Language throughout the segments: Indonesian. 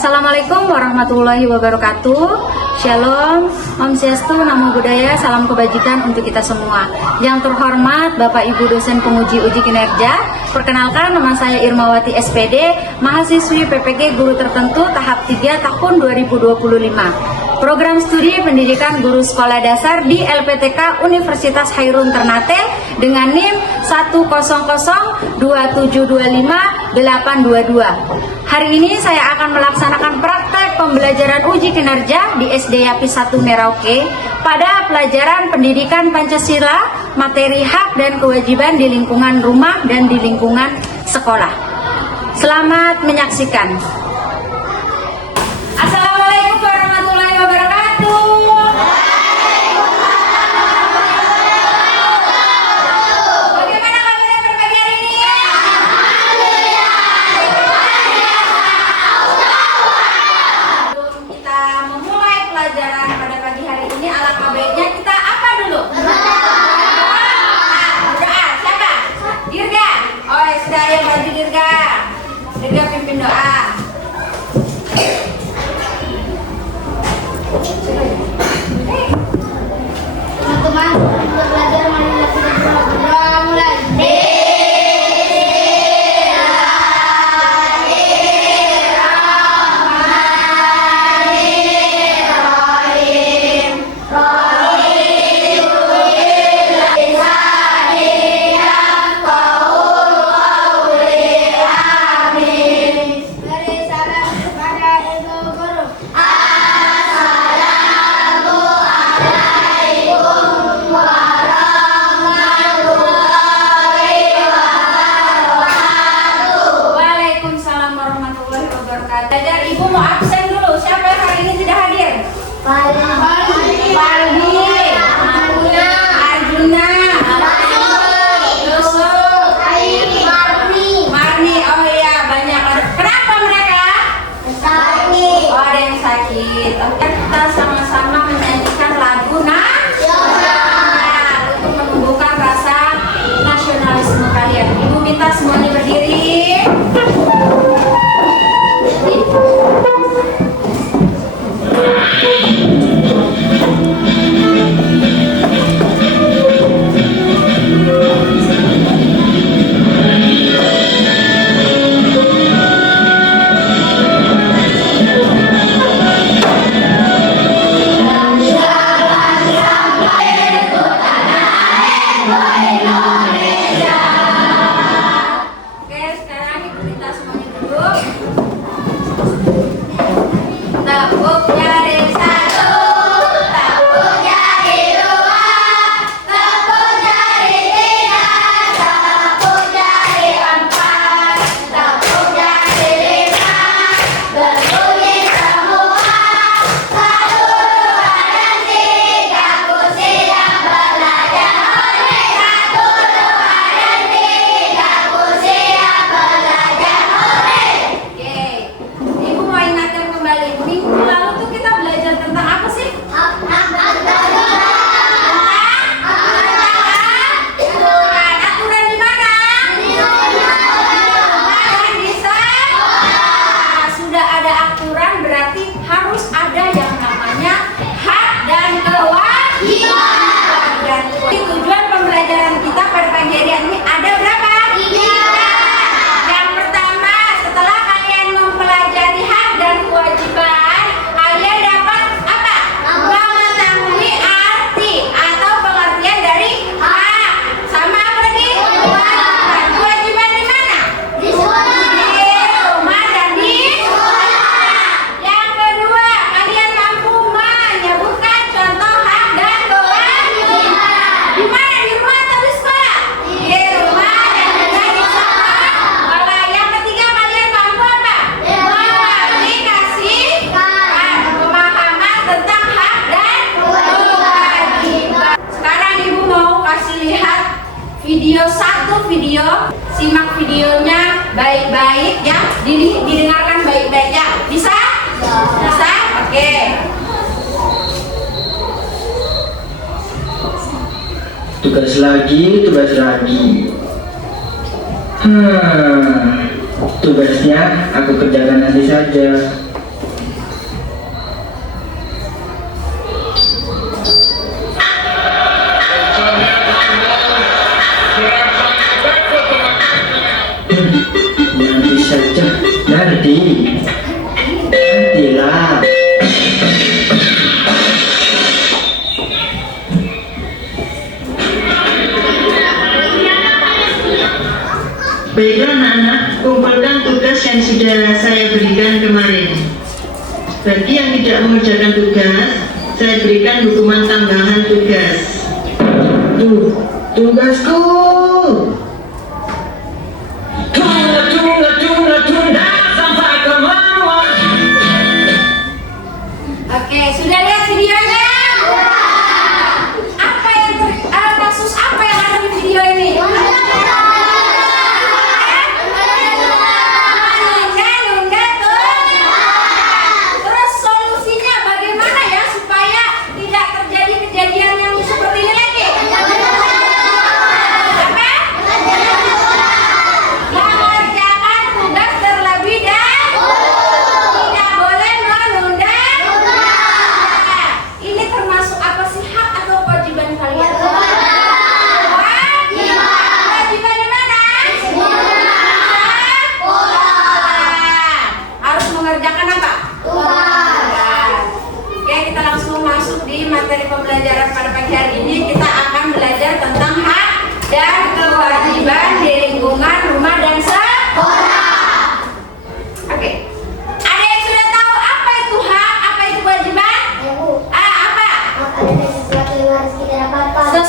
Assalamualaikum warahmatullahi wabarakatuh. Shalom, Om Swastiastu, Namo Buddhaya, salam kebajikan untuk kita semua. Yang terhormat Bapak Ibu dosen penguji uji kinerja, perkenalkan nama saya Irmawati SPD, mahasiswi PPG Guru Tertentu tahap 3 tahun 2025. Program studi pendidikan guru sekolah dasar di LPTK Universitas Hairun Ternate dengan NIM 1002725-822. Hari ini saya akan melaksanakan praktek pembelajaran uji kinerja di SD Yapi 1 Merauke pada pelajaran pendidikan Pancasila, materi hak dan kewajiban di lingkungan rumah dan di lingkungan sekolah. Selamat menyaksikan. Assalamualaikum warahmatullahi wabarakatuh. Bagaimana kabarnya pada pagi hari ini? Sebelum kita memulai pelajaran pada pagi hari ini, alangkah baiknya kita apa dulu? Berdoa. Siapa? Dirga. Oh, ya sudah, ya baju Dirga. Dirga pimpin doa. Teman-teman, untuk belajar marilah kita berdoa mulai. Waalaikumsalam warahmatullahi wabarakatuh. Belajar ibu mau absen dulu. Siapa yang hari ini tidak hadir? Paldi, Arjuna, Yusuf, Marni. Oh iya, banyak. Kenapa mereka? Sakit. Oh, ada yang sakit. Oke, kita sama-sama menyanyikan lagu nasional untuk menumbuhkan rasa nasionalisme kalian. Ibu minta semuanya berdiri. Oke, sekarang ibu minta semuanya duduk. Tepuk jari 1, tepuk jari 2, tepuk jari 3, tepuk jari 4, tepuk jari 5, berdiri semua, 1, 2, dan 3, ku siap belajar. 1, 2, dan 3, ku siap belajar. Oke, ibu mau ingatkan kembali, minggu lalu tuh kita belajar tentang apa sih? Aturan di mana? Di sekolah. Sudah ada aturan, berarti harus ada yang namanya hak dan kewajiban. Tujuan pembelajaran kita pada pagi hari ini ada berapa? 3. Yang pertama, setelah kalian mempelajari hak dan kewajiban, kalian dapat apa? Mengetahui arti atau pengertian dari hak. Sama apa lagi? Kewajiban. Kewajiban di mana? Di rumah dan di sekolah. Yang kedua, kalian mampu menyebutkan contoh hak dan kewajiban. Di mana? Di rumah atau di sekolah? Di rumah dan juga di sekolah. Yang ketiga, kalian mampu apa? Mengaplikasikan pemahaman tentang hak dan kewajiban. Sekarang ibu mau kasih lihat satu video. Simak videonya baik-baik ya. Didengarkan baik-baik ya. Bisa? Bisa? Oke. Tugas lagi. Tugasnya aku kerjakan nanti saja. Bagi yang tidak mengerjakan tugas, saya berikan hukuman tambahan tugas. Tugasku. Tunda sampai kemana? Oke, sudah lihat videonya? Kasus apa yang ada di video ini? Nunda tuh. Terus solusinya bagaimana ya supaya tidak terjadi kejadian yang seperti ini lagi? Apa? Mengerjakan tugas terlebih dahulu. Tidak boleh menunda. Ini termasuk apa sih, hak atau kewajiban kalian? Kewajiban di mana? Harus mengerjakan apa? Oke, kita langsung masuk di materi pembelajaran pada pagi hari ini. Kita akan belajar tentang hak dan kewajiban di lingkungan rumah dan sekolah. Oke. Ada yang sudah tahu apa itu hak, apa itu kewajiban? Apa?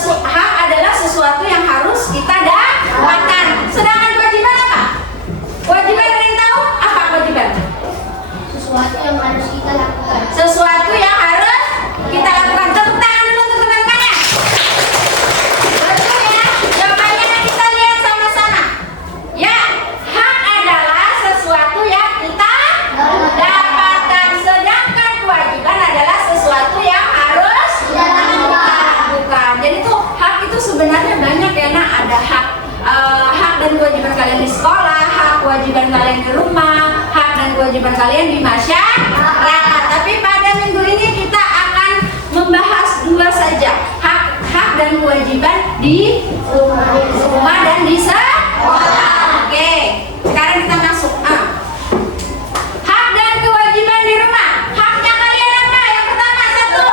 Hak adalah sesuatu yang harus kita dapatkan. Sedangkan kewajiban apa? Kewajiban ada yang tahu? Apa kewajiban? Sesuatu yang harus kita lakukan. Sesuatu yang harus kita lakukan. Tepuk tangan dulu untuk teman-temannya. Betul ya? Jawabannya kita lihat sama-sama. Ya, hak adalah sesuatu yang kita dapatkan. Sedangkan kewajiban adalah sesuatu yang harus kita lakukan. Jadi tuh hak itu sebenarnya banyak ya. Nah, ada hak dan kewajiban kalian di sekolah, hak kewajiban kalian di rumah, hak dan kewajiban kalian di masyarakat. Tapi pada minggu ini kita akan membahas dua saja, hak dan kewajiban di rumah dan di sekolah. Oke, sekarang kita masuk. Hak dan kewajiban di rumah. Haknya kalian apa? Yang pertama, satu.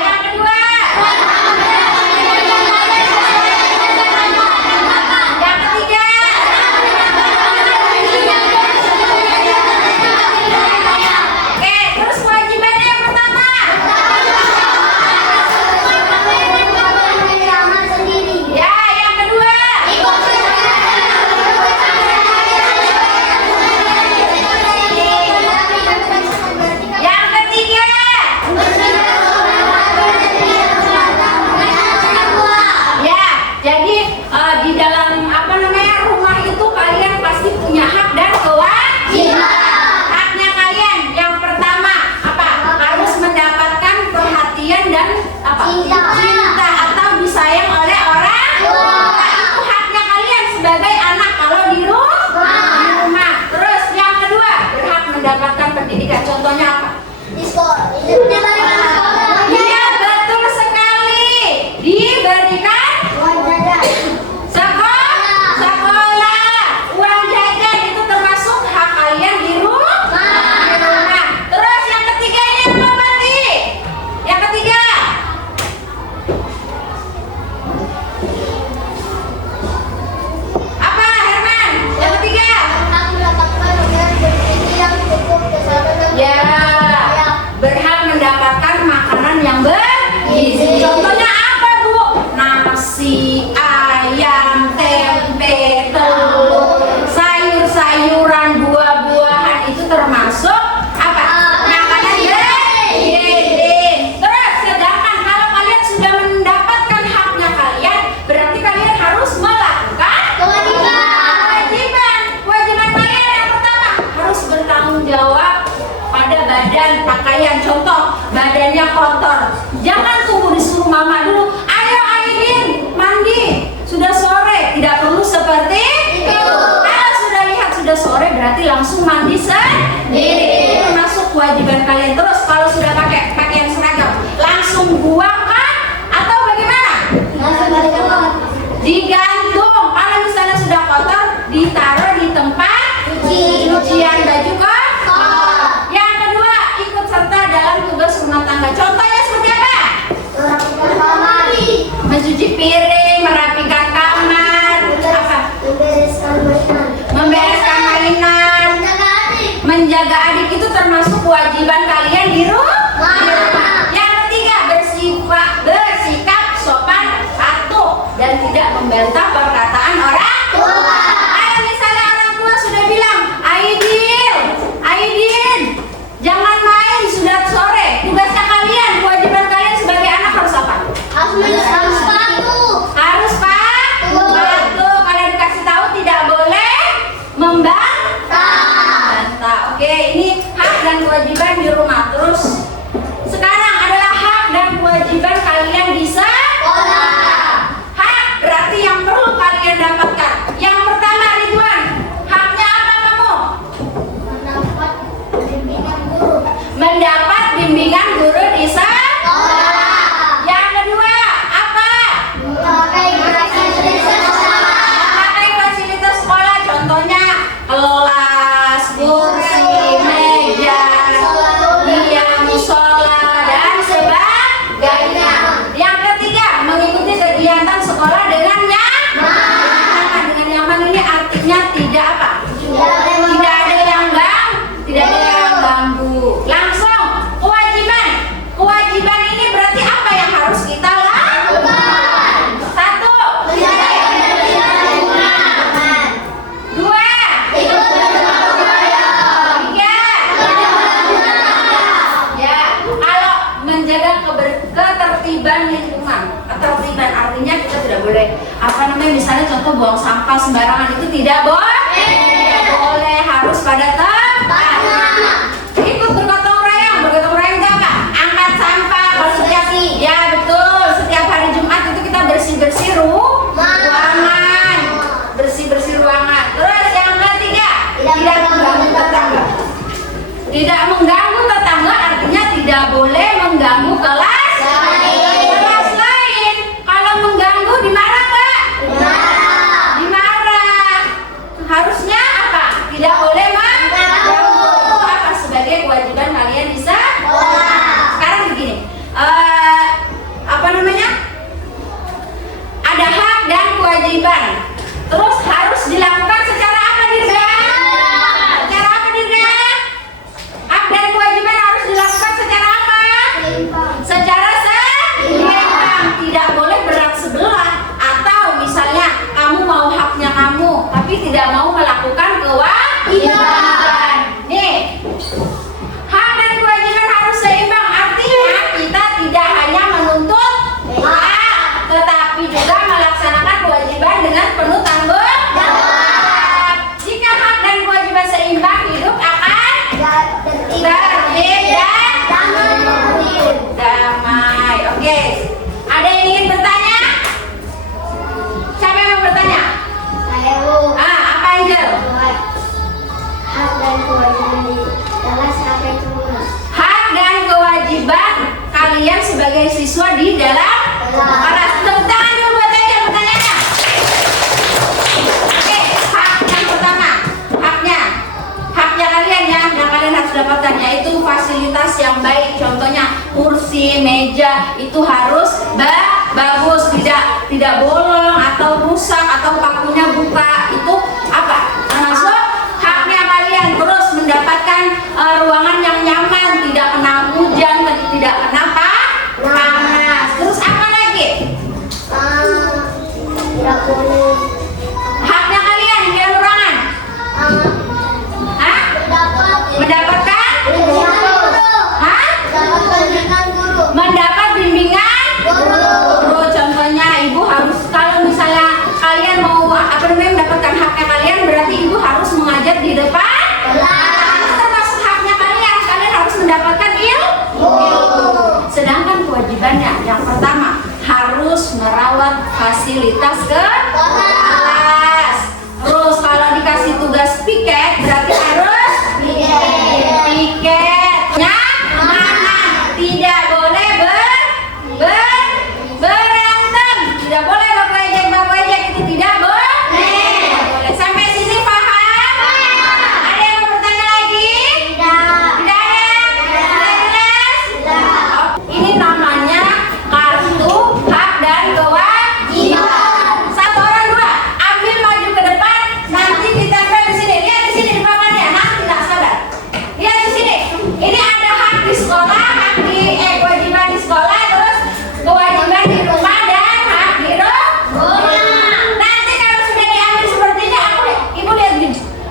Yang kedua. Yang ketiga. Oke, terus kewajibannya yang pertama. Ya, yang kedua. Yang ketiga. Ya, jadi di dalam rumah itu kalian pasti punya hak dan kewajiban. Haknya kalian yang pertama apa? Harus mendapatkan perhatian dan apa? Cinta atau disayang oleh orang tua. Itu haknya kalian sebagai anak kalau di rumah. Terus yang kedua, berhak mendapatkan pendidikan. Contohnya apa? Iya, betul sekali. Diberikan sekolah, uang jajan itu termasuk hak kalian di rumah. Terus yang ketiganya apa, Pati? Yang ketiga. Apa, Herman? Yang ketiga. Ya, berhak mendapatkan makanan yang bergizi. Contohnya apa, Bu? Nasi, ayam, tempe, telur, sayur-sayuran, buah-buahan itu termasuk apa? Makanan bergizi. Terus sedangkan kalau kalian sudah mendapatkan haknya kalian, berarti kalian harus melakukan kewajiban kalian. Yang pertama, harus bertanggung jawab pada badan pakaian. Contoh, badannya kotor, jangan tunggu disuruh mama dulu. Ayo Aidin mandi, sudah sore. Tidak perlu seperti itu. Kalau sudah lihat sudah sore, berarti langsung mandi sendiri. Itu masuk kewajiban kalian. Terus kalau sudah pakai pakaian seragam, langsung buang kan? Atau bagaimana? Digantung. Kalau misalnya sudah kotor, ditaruh di tempat cucian baju kotor. Yang kedua, ikut serta dalam tugas rumah tangga. Contohnya seperti apa? Mencuci piring, merapikan kamar, apa? Membereskan itu termasuk kewajiban kalian di rumah. Yang ketiga, bersikap sopan, patuh, dan tidak membantah perkataan orang tua. Kalau misalnya orang tua sudah bilang, Aidin, jangan main, sudah sore. Tugasnya kalian, kewajiban kalian sebagai anak harus apa? Harus patuh. Harus patuh. Kalau dikasih tahu tidak boleh membantah. Oke, ini hak dan kewajiban di rumah. Terus sekarang adalah hak dan kewajiban kalian di sekolah. Hak berarti yang perlu kalian dapatkan. Yang pertama, Ridwan, haknya apa kamu? Mendapat bimbingan guru di sekolah. Yang kedua, apa? Memakai fasilitas sekolah, contohnya kelas, kursi, meja, musola, dan sebagainya. Yang ketiga, mengikuti kegiatan sekolah dengan nyaman. Dengan nyaman ini artinya tidak apa? Tidak ada yang ganggu. Langsung kewajiban ini berarti apa yang harus kita lakukan? Satu, dua, tiga. Ya, kalau menjaga ketertiban lingkungan, ketertiban artinya kita tidak boleh misalnya contoh buang sampah sembarangan itu tidak boleh. Harus pada tempat. Ikut bergotong royong itu apa? Angkat sampah. Kalau setiap setiap hari Jumat itu kita bersih ruangan. Bersih ruangan. Terus yang ketiga, tidak mengganggu tetangga. Tidak mengganggu tetangga artinya tidak boleh mengganggu kelas lain. Kalau mengganggu dimarah nggak? Dimarah. Harusnya apa? Tidak boleh mengganggu. Apa sebagai kewajiban kalian bisa? Sekarang begini, ada hak dan kewajiban. Terus harus dilakukan secara apa, Dirga? Secara apa, Dirga? Hak dan kewajiban harus dilakukan secara apa? Secara seimbang. Tidak boleh berat sebelah. Atau misalnya kamu mau haknya kamu, tapi tidak mau melakukan kewajiban. Nih, hak dan kewajiban harus seimbang. Artinya kita tidak hanya menuntut hak, tetapi juga melaksanakan kewajiban dengan penuh tanggung jawab. Jika hak dan kewajiban seimbang, hidup akan tertib dan damai. Oke, ada yang ingin bertanya? Siapa yang mau bertanya? Apa Angel? Hak dan kewajiban di dalam sampai kelas. Hak dan kewajiban kalian sebagai siswa di dalam kelas. Tepuk tangan dulu buat Angel pertanyaannya. Oke, hak yang pertama, haknya kalian yang kalian harus dapatkan yaitu fasilitas yang baik. Contohnya kursi, meja itu harus bagus, tidak bolong atau rusak atau pakunya buka. Itu apa? Termasuk haknya kalian. Terus mendapatkan ruangan yang nyaman, tidak kena hujan, tidak kena panas. Terus apa lagi? Tidak boleh Haknya kalian di dalam ruangan. Mendapatkan mendapat bimbingan guru. Contohnya ibu harus kalau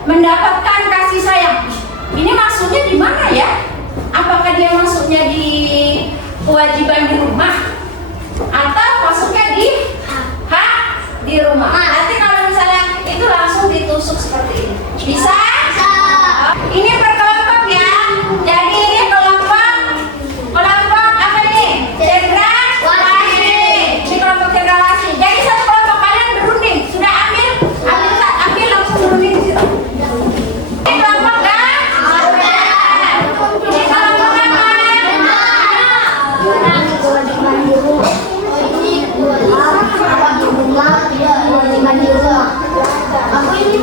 mendapatkan kasih sayang. Ini maksudnya di mana ya? Apakah dia maksudnya di kewajiban di rumah atau maksudnya di di rumah? Nanti kalau misalnya itu langsung ditusuk seperti ini. Bisa? Ini berkelompok ya. Jadi ini kelompok apa nih? Cendrawasih. Ini kelompok cendrawasih. Jadi satu kelompok kalian berunding. Sudah ambil langsung berunding di situ. Ini kelompok kan? Ini kelompok apa? Aku ini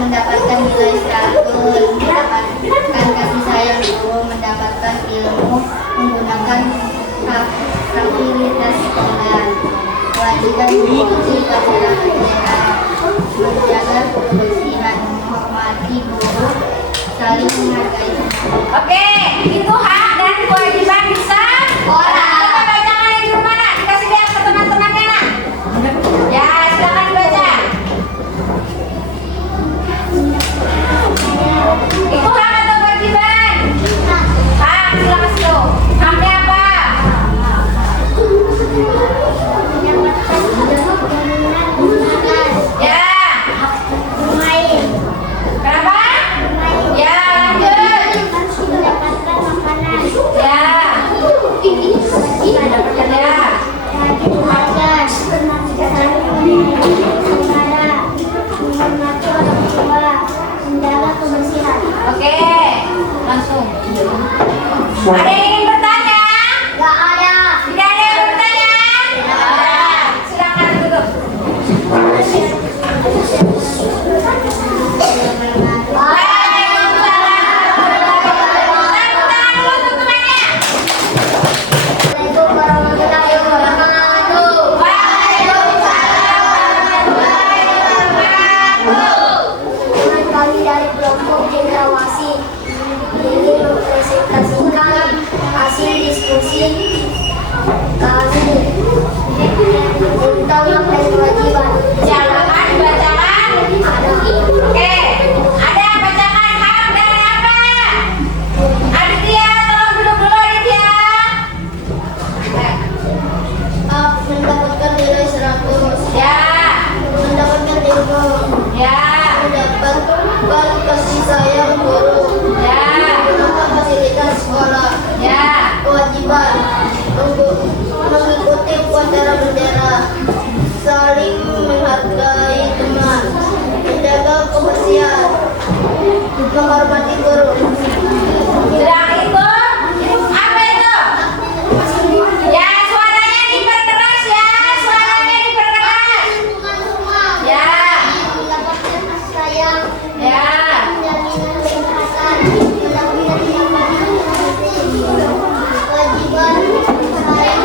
mendapatkan nilai 100, mendapatkan kasih sayang guru, mendapatkan ilmu, menggunakan hak fasilitas sekolah, kewajiban mengikuti upacara-upacara, menjaga kebersihan, menghormati guru, saling menghargai. Oke, itu hak dan kewajiban bisa orang. Coba bacakan yang di rumah nak, dikasih lihat ke teman-temannya nak. Ya, silakan dibaca. Itu hak atau kewajiban? Hak, silakan kasih tahu. Haknya apa? Ya. Kenapa? Ya, lanjut. Mendapatkan makanan, Ya. Ya. makan, saling saudara, menghormati orang tua, menjaga kebersihan. Oke, langsung. Ada yang ingin bertanya? Gak ada. Tidak ada yang bertanya? Ada. Silakan duduk. Waalaikumsalam. Tepuk tangan dulu untuk temannya. Assalamualaikum warahmatullahi wabarakatuh. Waalaikumsalam warahmatullahi wabarakatuh. Teman kami dari kelompok Cendrawasih ingin mempresentasikan hasil diskusi kami tentang hak dan kewajiban. Silakan dibacakan. Oke, ada yang bacakan hak dan apa? Aditya, tolong duduk dulu Aditya. Hak mendapatkan nilai 100, Ya, mendapatkan ilmu, ya, mendapatkan kasih sayang guru, ya, menggunakan fasilitas sekolah. ya. Kewajiban mengikuti upacara bendera, saling menghargai teman, menjaga kebersihan, menghormati guru. Sudah itu apa itu? Ya, suaranya diperkeras ya, suaranya diperkeras. Ya, Mendapatkan kasih sayang, ya. jaminan kesehatan, mendapatkan yang kewajiban saling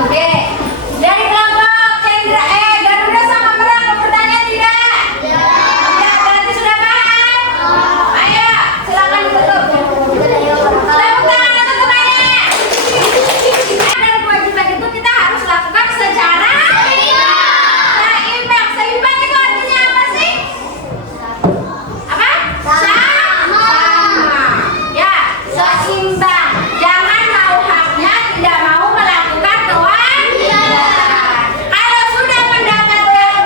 Oke, dari kelompok Garuda sama Merak mau bertanya tidak? Ya, berarti sudah paham. Ayo, silakan ditutup. Tepuk tangan untuk temannya. Dan kewajiban itu kita harus lakukan secara seimbang. Seimbang itu artinya apa sih? Apa? Sama. Ya, seimbang. Jangan mau haknya, tidak mau melakukan kewajiban. Kalau sudah mendapatkan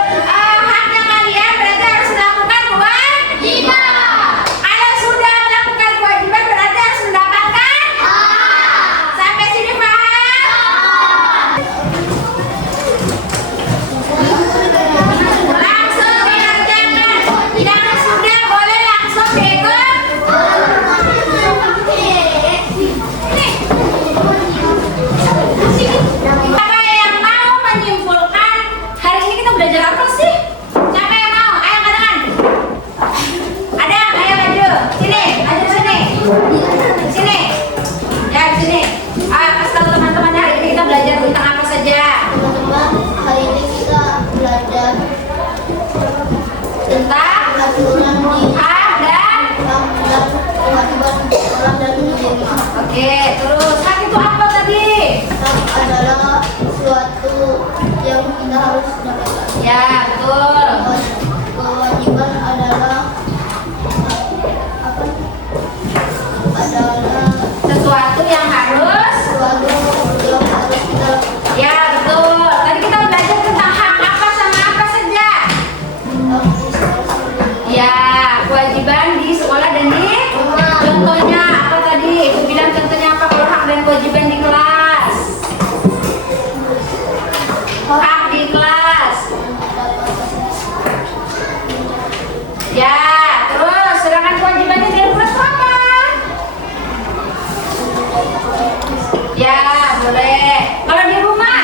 haknya kalian, berarti harus melakukan kewajiban. Kalau sudah melakukan kewajiban, berarti harus mendapatkan hak. Sampai sini paham? Langsung dikerjakan. Yang sudah boleh langsung diikut. Siapa yang mau menyimpulkan hari ini kita belajar apa sih? Siapa yang mau? Ayo katakan. Ada? Ayo maju. Sini, maju sini. Sini. Ya di sini. Kasih tahu teman-teman hari ini kita belajar tentang apa saja. Teman-teman, hari ini kita belajar Tentang aturan di hak dan. dan kewajiban sekolah dan rumah. Oke, terus hak itu apa tadi? Hak adalah suatu yang kita harus dapatkan. Ya, betul. Kewajiban adalah apa? Adalah Sesuatu yang harus. suatu yang harus kita lakukan. Ya, betul. Tadi kita belajar tentang hak apa sama apa saja. Ya, kewajiban di sekolah dan di contohnya apa tadi? Ibu bilang contohnya apa kalau hak dan kewajiban di kelas? Hak di kelas. Ya, terus sedangkan kewajibannya di kelas apa? Ya, boleh. Kalau di rumah?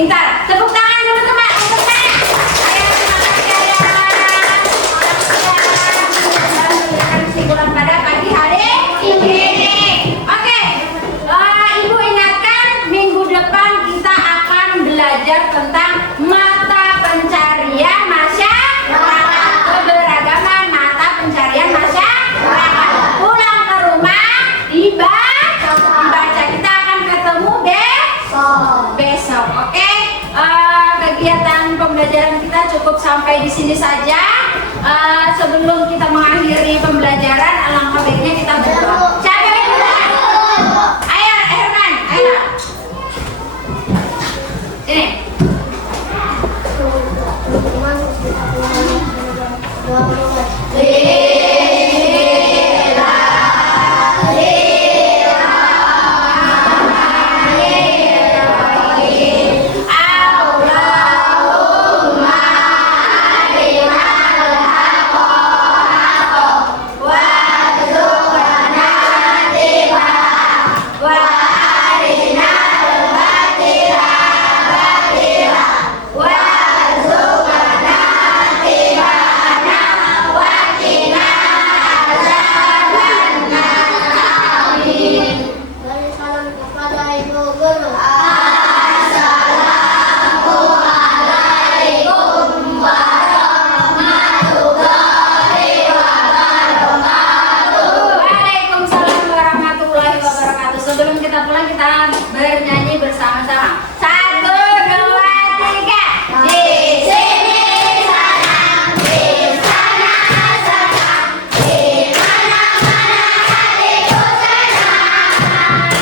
pintar. Tepuk tangan dulu teman. Ayo terima kasih dan memberikan kesimpulan pada pagi hari ini. Oke, Ibu ingatkan minggu depan kita akan belajar tentang mata pencarian masyarakat, keberagaman mata pencarian masyarakat. Pulang ke rumah dibaca. Kita akan ketemu besok. Oke, kegiatan pembelajaran kita cukup sampai di sini saja. Sebelum kita mengakhiri pembelajaran, alangkah baiknya kita berdoa. Siapa yang berdoa? Ayo, Herman, ayo. Sini. Beri salam kepada Ibu Guru. Waalaikumsalam warahmatullahi wabarakatuh. Sebelum kita pulang, kita bernyanyi bersama-sama. 1, 2, 3. Di sini sana, di sana sana, di mana-mana hatiku senang.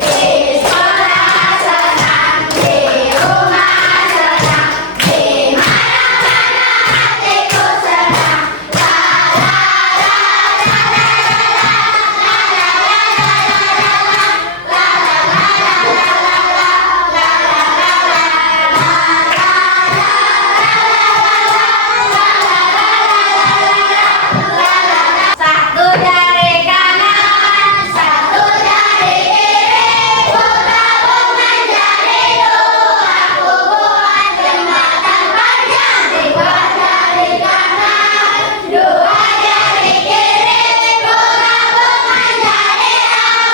Di sekolah senang, di rumah senang, di mana-mana hatiku senang. Satu dari kanan, satu dari kiri, bergabung menjadi dua. Aku buat jembatan panjang, dua dari kanan, dua dari kiri, bergabung menjadi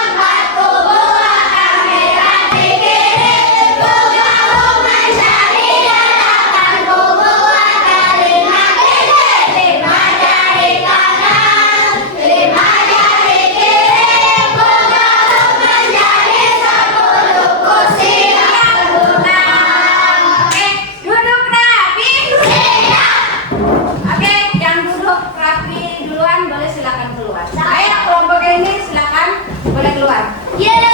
empat. Aku buat kamera di kiri, bergabung menjadi delapan. Aku buat kalimat ini, 5 dari kanan, 5 dari kiri, bergabung menjadi 10. Kursi yang tenang. Oke, duduk rapi. Siap. Oke, yang duduk rapi duluan boleh silakan keluar. Ayo kelompok ini silakan boleh keluar. Yes.